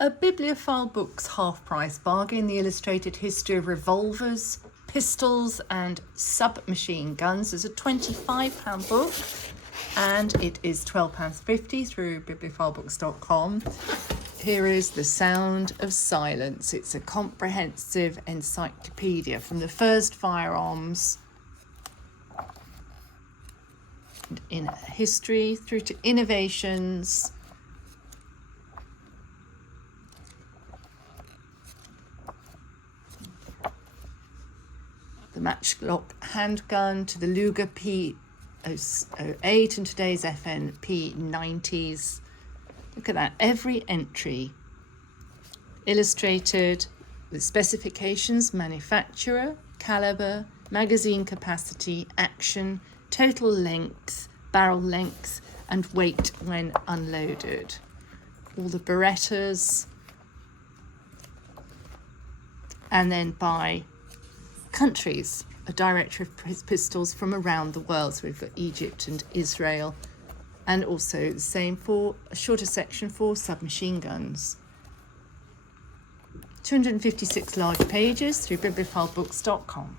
A bibliophile book's half-price bargain, the illustrated history of revolvers, pistols and submachine guns. Is a £25 book and it is £12.50 through bibliophileBooks.com. Here is The Sound of Silence. It's a comprehensive encyclopedia from the first firearms in history through to innovations, the matchlock handgun to the Luger P08 and today's FN P90s. Look at that, every entry illustrated with specifications, manufacturer, calibre, magazine capacity, action, total length, barrel length and weight when unloaded. All the Berettas, and then by countries, a directory of pistols from around the world. So we've got Egypt and Israel, and also the same for a shorter section for submachine guns. 256 large pages through bibliophileBooks.com.